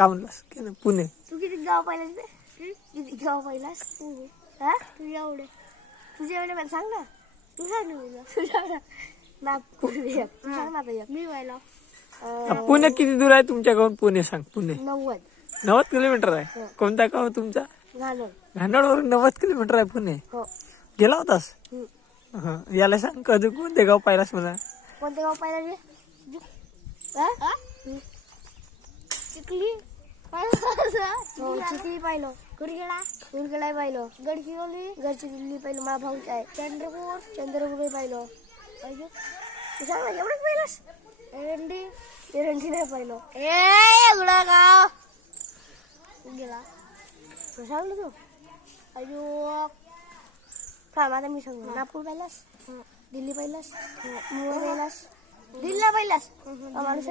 का म्हणलास पुणे? तू किती गाव पाहिलास बे? किती गाव पाहिलास हा? तुझ्या एवढे मला सांग ना. तू सांग ना तुझ्या नागपूर तू सांग ना आता मी पाहिला. पुणे किती दूर आहे तुमच्याकडून? पुणे सांग. पुणे 90 किलोमीटर आहे. कोणता गाव तुमचा? घालून घानाडवरून 90 किलोमीटर आहे पुणे. हो. गेला होतास? याला सांग कधी कोणते गाव पाहिलास मला? कोणते गाव पाहिला चिखली चिखली पाहिलं. कुरखेडा पाहिलं. गडचिरोली पाहिलं. माझा भाऊच आहे. चंद्रपूर पाहिलं. सांग ना एवढंच पाहिलंस? एरंडी नाही पाहिलं. एवढं गाव गेला सांगलं तू. अयो थांब आता मी सांगू. नागपूर पाहिलास? दिल्ली पाहिलास? मुंबई पाहिलास? दिल्लीला पाहिलास? माणूस